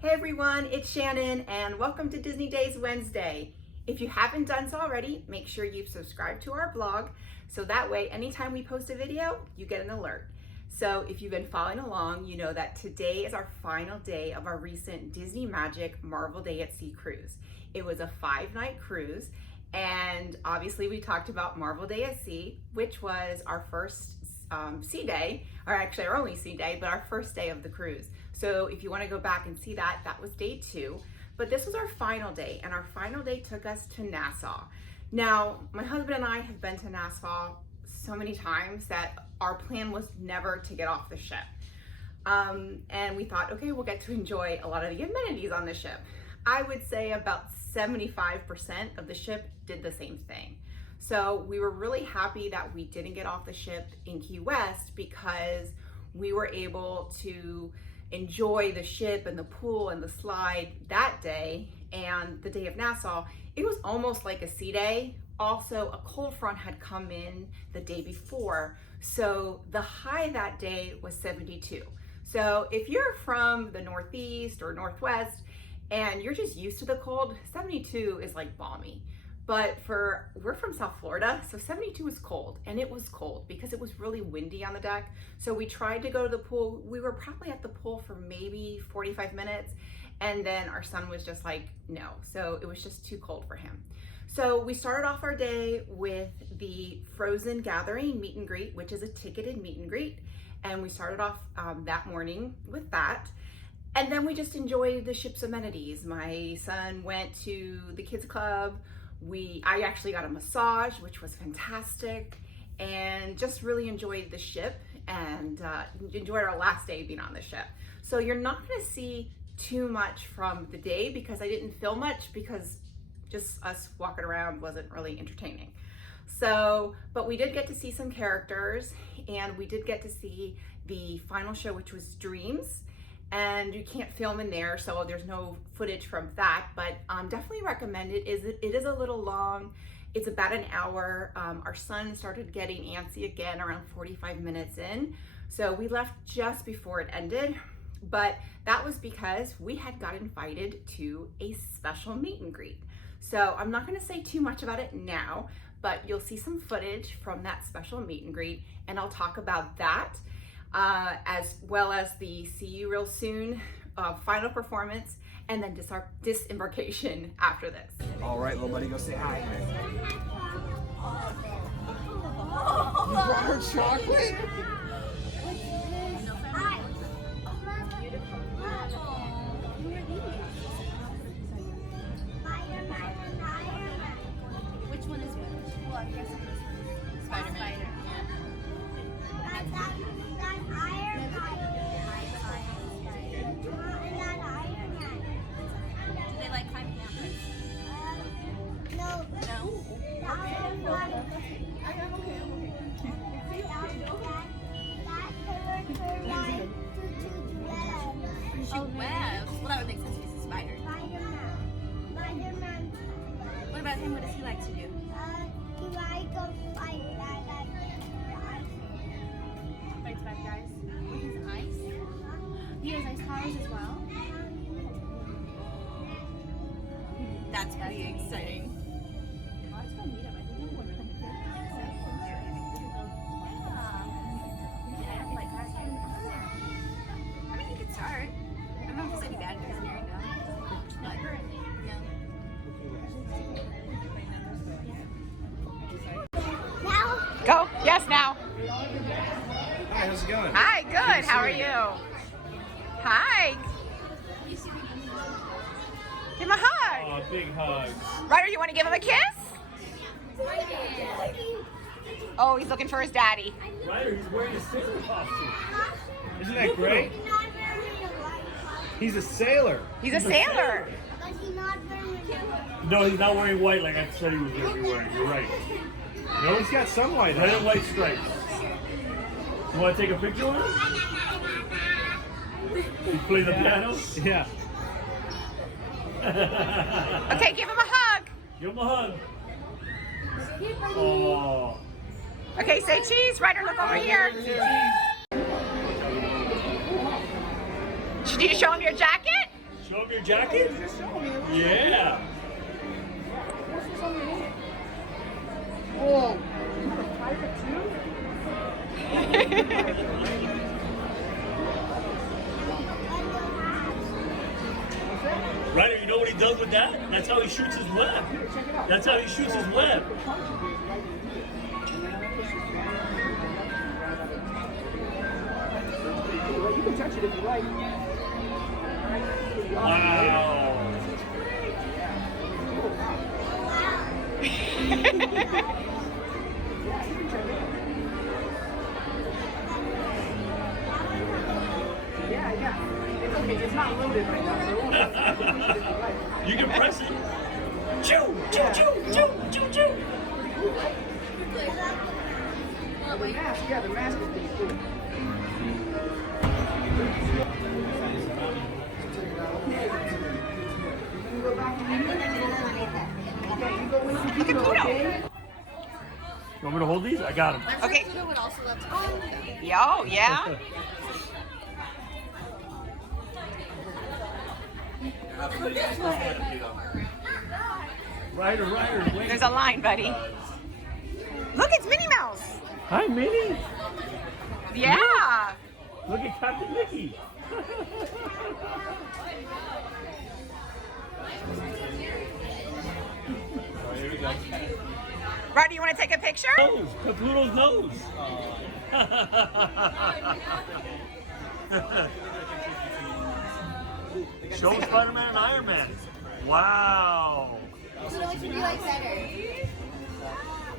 Hey everyone, it's Shannon and welcome to Disney Days Wednesday. If you haven't done so already, make sure you've subscribed to our blog so that way anytime we post a video, you get an alert. So if you've been following along, you know that today is our final day of our recent Disney Magic Marvel Day at Sea cruise. It was a 5-night cruise and obviously we talked about Marvel Day at Sea, which was our first sea day, or actually our only sea day, but our first day of the cruise. So if you want to go back and see that, that was day 2. But this was our final day, and our final day took us to Nassau. Now, my husband and I have been to Nassau so many times that our plan was never to get off the ship. And we thought, okay, we'll get to enjoy a lot of the amenities on the ship. I would say about 75% of the ship did the same thing. So we were really happy that we didn't get off the ship in Key West because we were able to enjoy the ship and the pool and the slide that day. And the day of Nassau, it was almost like a sea day. Also, a cold front had come in the day before. So the high that day was 72. So if you're from the Northeast or Northwest and you're just used to the cold, 72 is like balmy. But we're from South Florida, so 72 is cold, and it was cold because it was really windy on the deck. So we tried to go to the pool. We were probably at the pool for maybe 45 minutes, and then our son was just like, no. So it was just too cold for him. So we started off our day with the Frozen Gathering meet and greet, which is a ticketed meet and greet. And we started off that morning with that. And then we just enjoyed the ship's amenities. My son went to the kids club. I actually got a massage, which was fantastic, and just really enjoyed the ship and enjoyed our last day being on the ship. So you're not going to see too much from the day because I didn't film much because just us walking around wasn't really entertaining. So, but we did get to see some characters, and we did get to see the final show, which was Dreams. And you can't film in there, so there's no footage from that, but definitely recommend it. It is a little long. It's about an hour. Our son started getting antsy again around 45 minutes in, so we left just before it ended, but that was because we had got invited to a special meet and greet. So I'm not gonna say too much about it now, but you'll see some footage from that special meet and greet, and I'll talk about that. As well as the See You Real Soon final performance, and then disembarkation after this. All right, little buddy, go say hi. You brought her chocolate? Which one is which? Well, I guess it's Spider-Man. Do they like climbing mountains? No. Oh, web. Well, that would make sense if he's a spider. What about him? What does he like to do? Fights bad guys. With his ice? He has ice powers as well? That's pretty exciting. Let's go meet him. I think we'll really good. I mean, you could start. I don't know if there's any bad guys in here right now. But, no. Go. Yes, now. Hi, how's it going? Hi, good. How are you? Hi. Give him a hug. Oh, big hugs. Ryder, you want to give him a kiss? Oh, he's looking for his daddy. Ryder, he's wearing a sailor costume. Isn't that great? He's a sailor. He's a sailor. No, he's not wearing white like I said he was going to be wearing. You're right. No, he's got some white Red on. and white stripes. You want to take a picture with him? You play the piano? Yeah. Okay, give him a hug. Give him a hug. Oh. Okay, say cheese. Ryder, look over here. Should you show him your jacket? Show him your jacket? Yeah. Whoa, you're a pirate too? Ryder, you know what he does with that? That's how he shoots his web. That's how he shoots his web. You can touch it if you like. Wow. Yeah. It's okay. It's not loaded right now. You can press it. Choo, choo, choo, choo, choo, choo. The mask, yeah, the mask is pretty cool. Look at Pluto. You want me to hold these? I got them. Okay. Pluto would also love to Yo, yeah. Ryder, wait. There's a line, buddy. Look, it's Minnie Mouse. Hi, Minnie. Yeah. Look at Captain Mickey. Here we go. Ryder, you want to take a picture? Nose, Pluto's nose. Show Spider-Man and Iron Man. Wow. So which would you like better?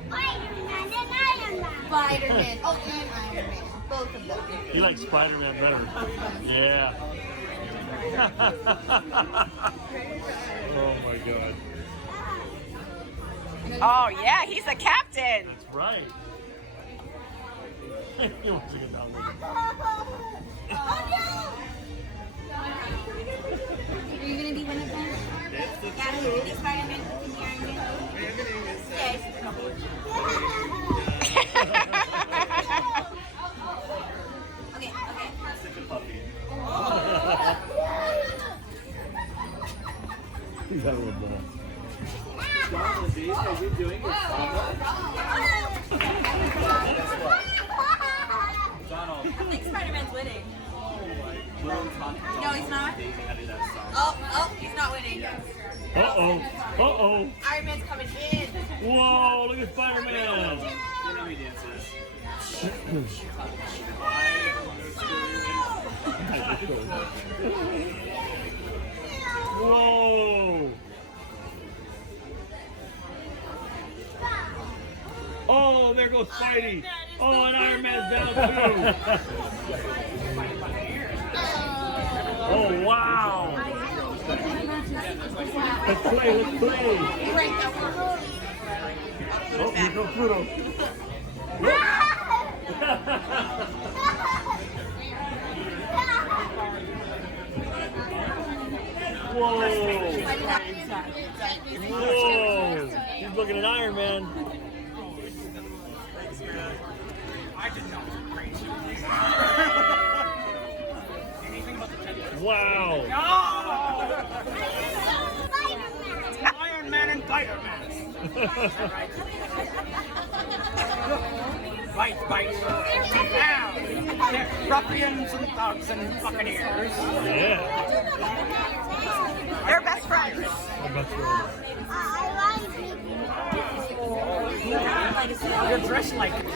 Spider-Man and Iron Man. Spider-Man. Oh, and Iron Man. Both of them. He likes Spider-Man better. Yeah. Oh my God. Oh, yeah, he's the captain. That's right. He wants to get down there. Are you gonna be one of them? Yeah, you're gonna be Spider-Man. Yes. Okay. Such a puppy. He's having a ball. Are you doing it? I think Spider-Man's winning. No, he's not. Oh, he's not winning. Uh-oh. Iron Man's coming in. Whoa, look at Spider-Man. You know he dances. Whoa. Oh, there goes Spidey. Oh, and Iron Man's down too. Oh, wow. Let's play. Oh, here goes Pluto. Whoa. He's looking at Iron Man. Wow. Iron Man and Spider-Man. Bite. Now, they're ruffians and thugs and buccaneers. Yeah. They're best friends. You're dressed like it.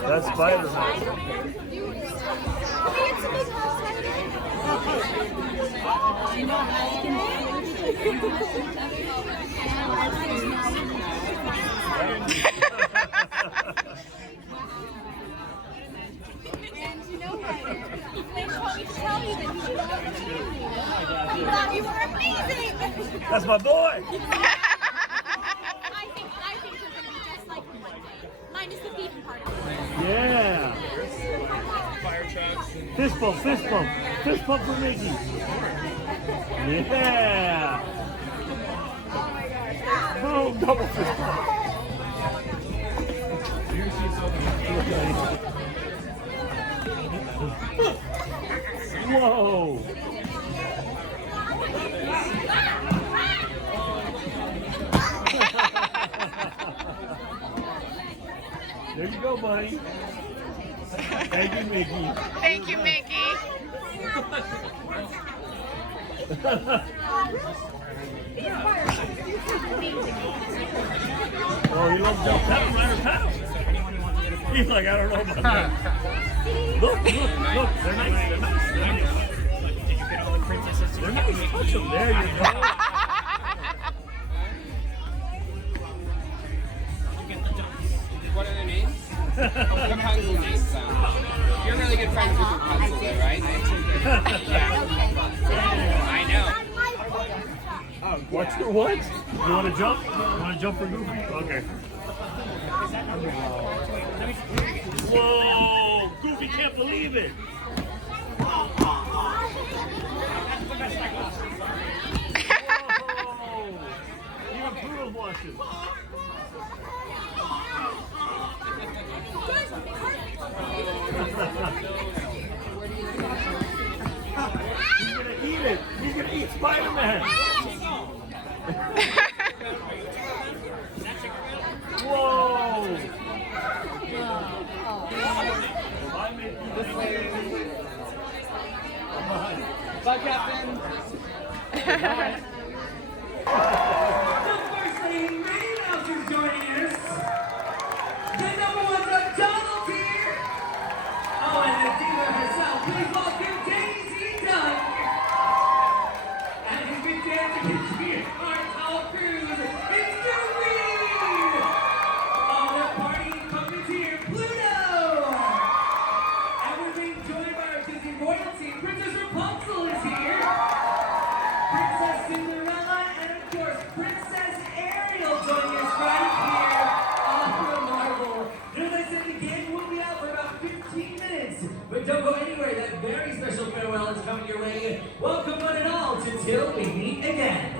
That's Spider-Man. You were amazing. That's my boy. I think you're gonna be just like him one day. Minus the thieving part. Yeah. Fist bump for Mickey. Yeah. Oh, double fist bump. Whoa. There you go, buddy. Thank you, Mickey. Thank you, Mickey. Oh, he loves jump pedal, rider pedal. He's like, I don't know about that. Look, they're nice, they're nice. Did you get all the princesses? They're nice, touch them. There you go. What are their names? Rapunzel names. You're really good friends with Rapunzel, though, right? Yeah. I know. What's your what? You want to jump? You want to jump for Goofy? Okay. Whoa! Goofy can't believe it. Whoa! Even Poodle blushes. He's gonna eat it. He's gonna eat Spider-Man. Whoa! Bye, Captain. Bye. The first lady Minnie Mouse is joining us. The number one Donald here. Oh, and the diva herself. Please welcome Daisy Duck. And his big dance here are all crews. It's Goofy. Oh, the party puppeteer Pluto. And we're being joined by our Disney royalty. Princess Rapunzel is here. Princess Cinderella, and of course, Princess Ariel joining us right here on the marble. And as I said again, we'll be out for about 15 minutes. But don't go anywhere, that very special farewell is coming your way. Welcome one and all to Till We Meet Again.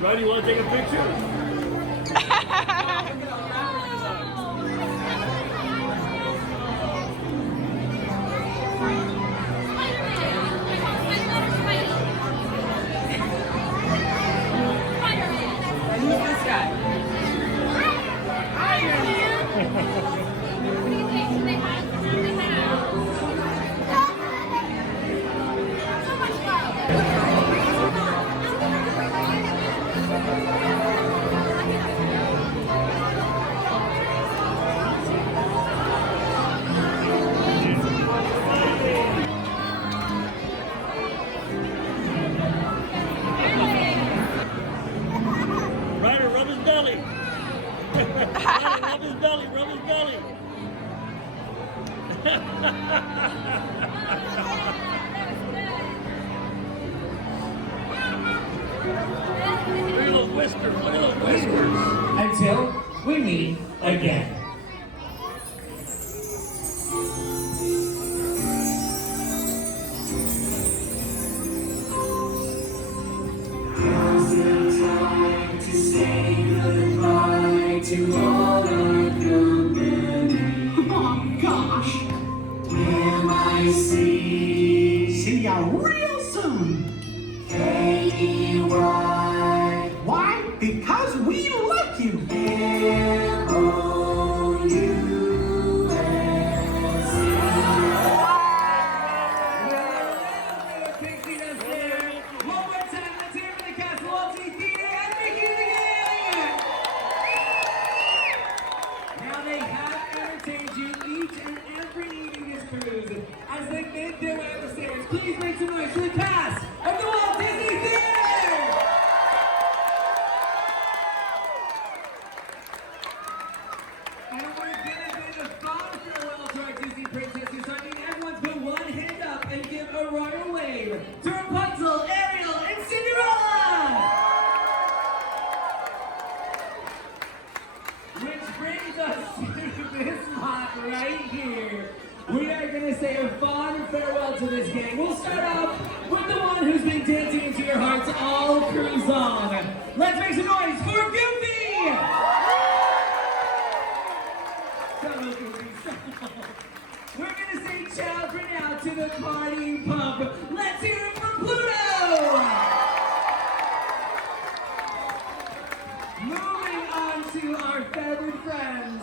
Ronnie, you want to take a picture? Ryder, rub his belly. Ryder, rub his belly, rub his belly. Look at those whiskers, look at those whiskers. Until we meet again. To all our company. Oh gosh! Will I see ya real soon? K-E-Y. Why? Because we like you. As they make their way up the stairs, please make some noise for the cast of the Walt Disney Theater! Which brings us to this spot right here. We are going to say a fond farewell to this gang. We'll start off with the one who's been dancing into your hearts all cruise long. Let's make some noise for Goofy! Shut up, Goofy. We're going to say ciao for now to the party pump. Let's hear it for Pluto! Moving on to our feathered friends,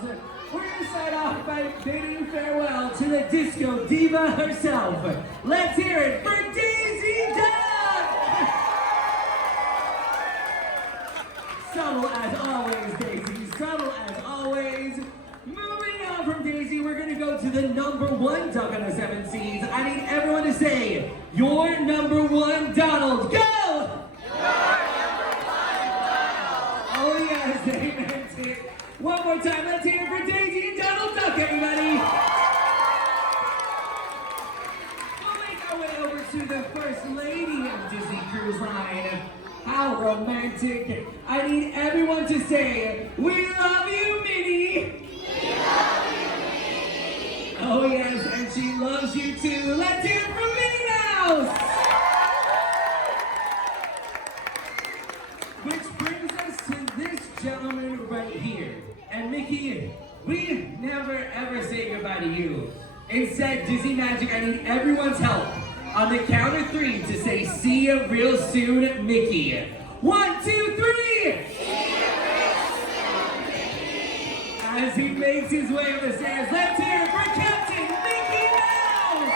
we're going to start off by bidding farewell to the disco diva herself. Let's hear it for Daisy Duck! Subtle as always, Daisy. Subtle as always. Moving on from Daisy, we're going to go to the #1 duck on the 7 seeds. I need everyone to say, your #1 Donald. Go! Oh yes, they meant it. One more time, let's hear it for Daisy and Donald Duck, everybody. We'll make our way over to the First Lady of Disney Cruise Line. How romantic. I need everyone to say, we love you, Minnie. We love you, Minnie. Oh yes, and she loves you too. Let's hear it from Minnie Mouse. Which brings us to this gentleman right here. And Mickey, we never ever say goodbye to you. Instead, Disney Magic, I need everyone's help on the count of 3 to say see you real soon, Mickey. 1, 2, 3! As he makes his way up the stairs, let's hear it for Captain Mickey Mouse!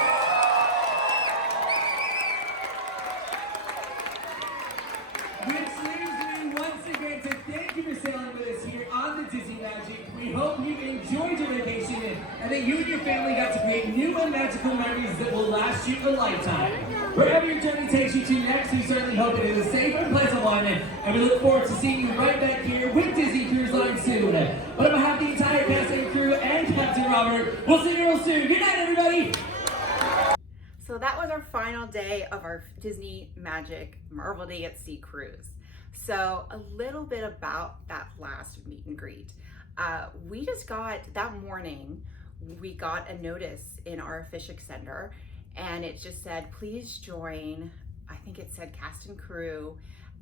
Which leaves me once again to thank you for sailing with us here on the Disney Magic. We hope you enjoyed your vacation and that you and your family got to create new and magical memories that will last you a lifetime. Wherever your journey takes you to next, we certainly hope it is a safe and pleasant one, and we look forward to seeing you right back here with Disney Cruise Line soon. But on behalf of the entire cast and crew and Captain Robert, we'll see you real soon. Good night, everybody! So that was our final day of our Disney Magic Marvel Day at Sea cruise. So a little bit about that last meet and greet. We just got, that morning, we got a notice in our fish extender, and it just said, please join, I think it said cast and crew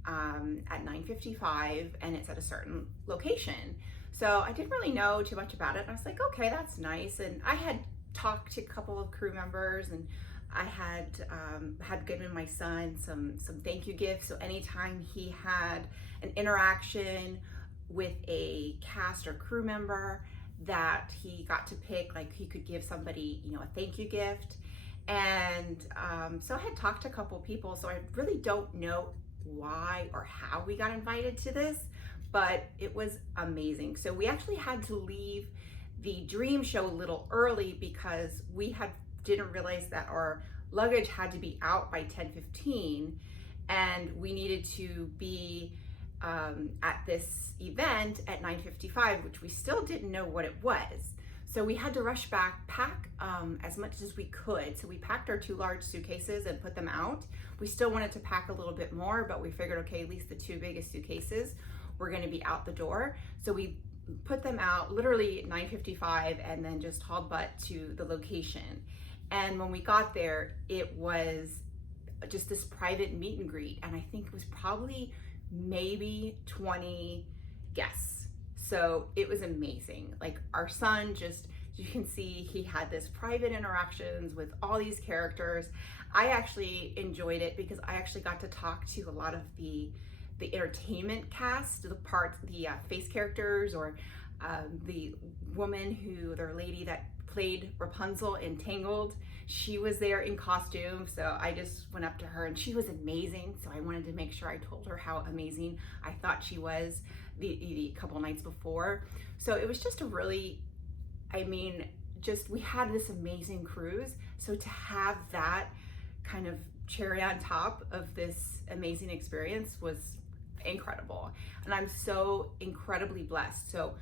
at 9:55, and it's at a certain location. So I didn't really know too much about it. I was like, okay, that's nice. And I had talked to a couple of crew members, and I had given my son some thank you gifts. So anytime he had an interaction with a cast or crew member that he got to pick, like he could give somebody, you know, a thank you gift. And so I had talked to a couple people, so I really don't know why or how we got invited to this, but it was amazing. So we actually had to leave the dream show a little early because we didn't realize that our luggage had to be out by 10:15, and we needed to be at this event at 9:55, which we still didn't know what it was. So we had to rush back, pack as much as we could. So we packed our 2 large suitcases and put them out. We still wanted to pack a little bit more, but we figured, okay, at least the 2 biggest suitcases were gonna be out the door. So we put them out literally at 9:55 and then just hauled butt to the location. And when we got there, it was just this private meet and greet. And I think it was probably maybe 20 guests. So it was amazing. Like our son just, you can see he had this private interactions with all these characters. I actually enjoyed it because I actually got to talk to a lot of the entertainment cast, the face characters, or the lady that played Rapunzel in Tangled. She was there in costume, so I just went up to her and she was amazing. So I wanted to make sure I told her how amazing I thought she was the couple nights before. So it was just a really, we had this amazing cruise. So to have that kind of cherry on top of this amazing experience was incredible. And I'm so incredibly blessed. So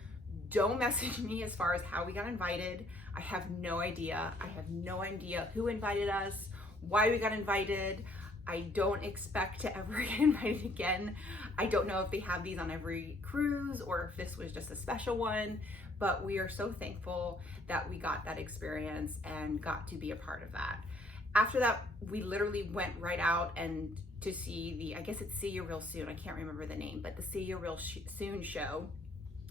don't message me as far as how we got invited. I have no idea. I have no idea who invited us, why we got invited. I don't expect to ever get invited again. I don't know if they have these on every cruise or if this was just a special one, but we are so thankful that we got that experience and got to be a part of that. After that, we literally went right out and to see the, I guess it's See You Real Soon, I can't remember the name, but the See You Real Soon show.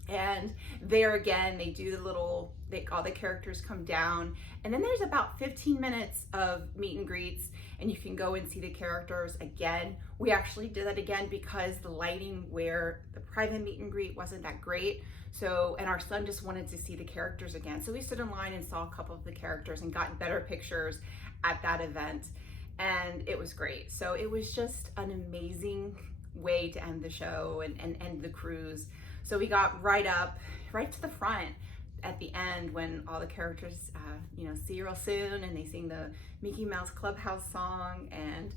And there again, they do the little, all the characters come down, and then there's about 15 minutes of meet and greets, and you can go and see the characters again. We actually did that again because the lighting where the private meet and greet wasn't that great. So, and our son just wanted to see the characters again. So we stood in line and saw a couple of the characters and got better pictures at that event. And it was great. So it was just an amazing way to end the show and end the cruise. So we got right to the front at the end when all the characters, see you real soon, and they sing the Mickey Mouse Clubhouse song, and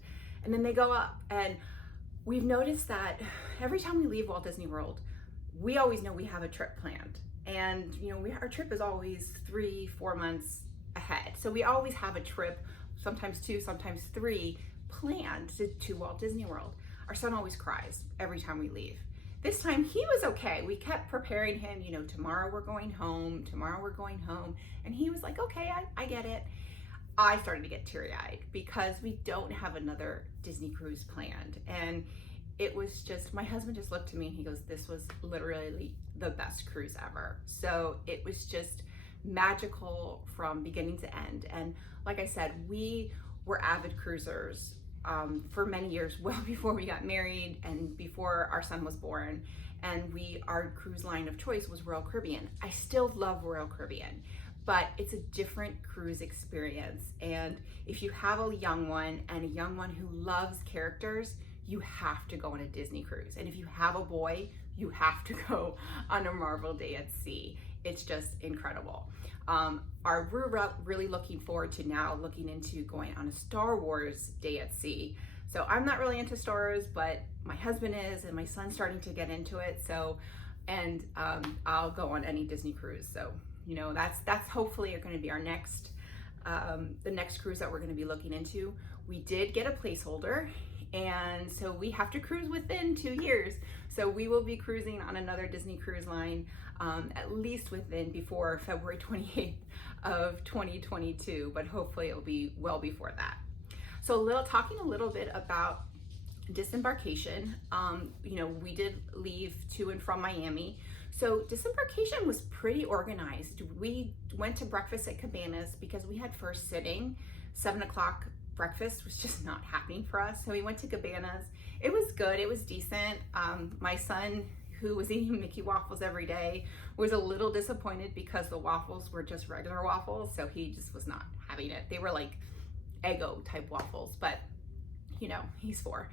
then they go up. And we've noticed that every time we leave Walt Disney World, we always know we have a trip planned, and our trip is always 3-4 months ahead. So we always have a trip, sometimes 2, sometimes 3, planned to Walt Disney World. Our son always cries every time we leave. This time he was okay. We kept preparing him, tomorrow we're going home, and he was like, okay, I get it. I started to get teary-eyed because we don't have another Disney cruise planned. And it was just, my husband just looked at me and he goes, this was literally the best cruise ever. So it was just magical from beginning to end. And like I said, we were avid cruisers for many years, well before we got married and before our son was born. And our cruise line of choice was Royal Caribbean. I still love Royal Caribbean, but it's a different cruise experience. And if you have a young one and a young one who loves characters, you have to go on a Disney cruise. And if you have a boy, you have to go on a Marvel Day at Sea. It's just incredible. We're really looking forward to now looking into going on a Star Wars Day at Sea. So I'm not really into Star Wars, but my husband is, and my son's starting to get into it. So, and I'll go on any Disney cruise. So, that's hopefully going to be our next, the next cruise that we're going to be looking into. We did get a placeholder, and so we have to cruise within 2 years. So we will be cruising on another Disney cruise line at least before February 28th of 2022, but hopefully it'll be well before that. So talking a little bit about disembarkation. We did leave to and from Miami. So disembarkation was pretty organized. We went to breakfast at Cabanas because we had first sitting. 7 o'clock breakfast was just not happening for us. So we went to Cabanas. It was good, it was decent. My son, who was eating Mickey waffles every day, was a little disappointed because the waffles were just regular waffles. So he just was not having it. They were like Eggo type waffles, but he's 4.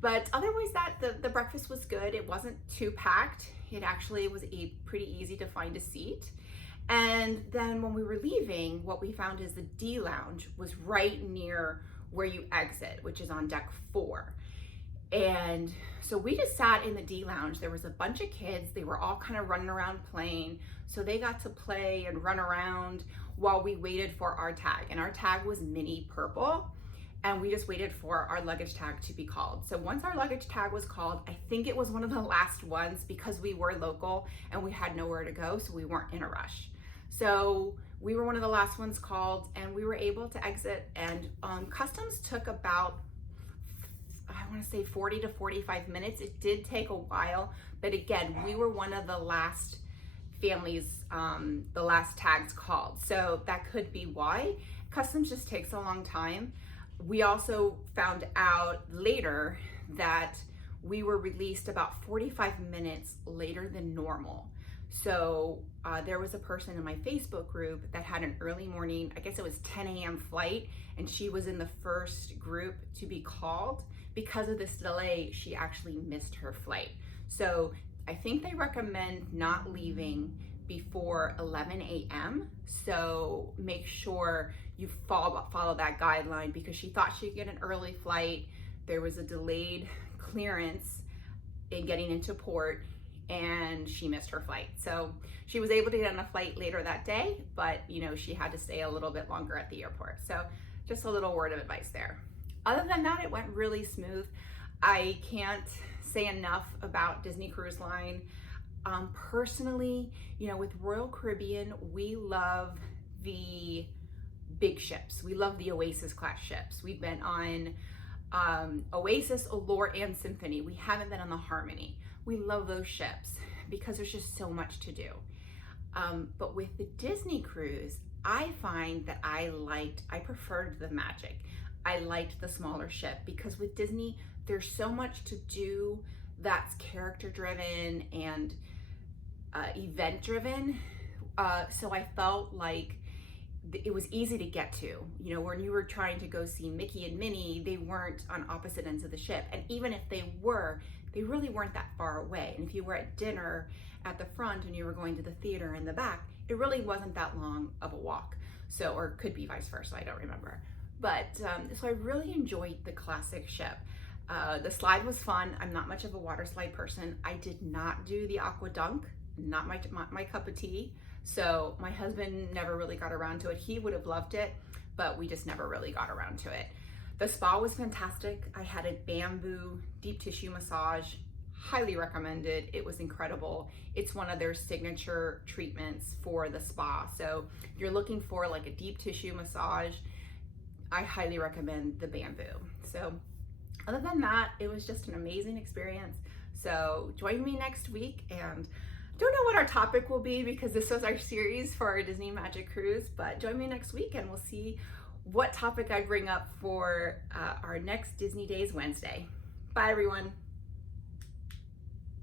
But otherwise the breakfast was good. It wasn't too packed. It actually was pretty easy to find a seat. And then when we were leaving, what we found is the D Lounge was right near where you exit, which is on deck 4. And so we just sat in the D Lounge. There was a bunch of kids. They were all kind of running around playing. So they got to play and run around while we waited for our tag. And our tag was Minnie Purple. And we just waited for our luggage tag to be called. So once our luggage tag was called, I think it was one of the last ones because we were local and we had nowhere to go, so we weren't in a rush. So we were one of the last ones called and we were able to exit, and customs took about, I want to say 40 to 45 minutes. It did take a while, but again, we were one of the last families, the last tags called. So that could be why. Customs just takes a long time. We also found out later that we were released about 45 minutes later than normal. So there was a person in my Facebook group that had an early morning, I guess it was 10 a.m. flight, and she was in the first group to be called. Because of this delay, she actually missed her flight. So I think they recommend not leaving before 11 a.m. So make sure you follow that guideline, because she thought she'd get an early flight. There was a delayed clearance in getting into port and she missed her flight. So she was able to get on a flight later that day, but she had to stay a little bit longer at the airport. So just a little word of advice there. Other than that, it went really smooth. I can't say enough about Disney Cruise Line. Personally, you know, with Royal Caribbean, we love the big ships. We love the Oasis class ships. We've been on Oasis, Allure, and Symphony. We haven't been on the Harmony. We love those ships because there's just so much to do. But with the Disney cruise, I find that I preferred the Magic. I liked the smaller ship because with Disney, there's so much to do that's character driven and event driven. So I felt like it was easy to get to. You know, when you were trying to go see Mickey and Minnie, they weren't on opposite ends of the ship. And even if they were, they really weren't that far away. And if you were at dinner at the front and you were going to the theater in the back, it really wasn't that long of a walk. So, or could be vice versa, I don't remember. But, so I really enjoyed the classic ship. The slide was fun. I'm not much of a water slide person. I did not do the Aqua Dunk, not my cup of tea. So my husband never really got around to it. He would have loved it, but we just never really got around to it. The spa was fantastic. I had a bamboo deep tissue massage, highly recommended. It was incredible. It's one of their signature treatments for the spa. So if you're looking for like a deep tissue massage, I highly recommend the bamboo. So other than that, it was just an amazing experience. So join me next week, and don't know what our topic will be because this was our series for our Disney Magic Cruise, but join me next week and we'll see what topic I bring up for our next Disney Days Wednesday. Bye everyone.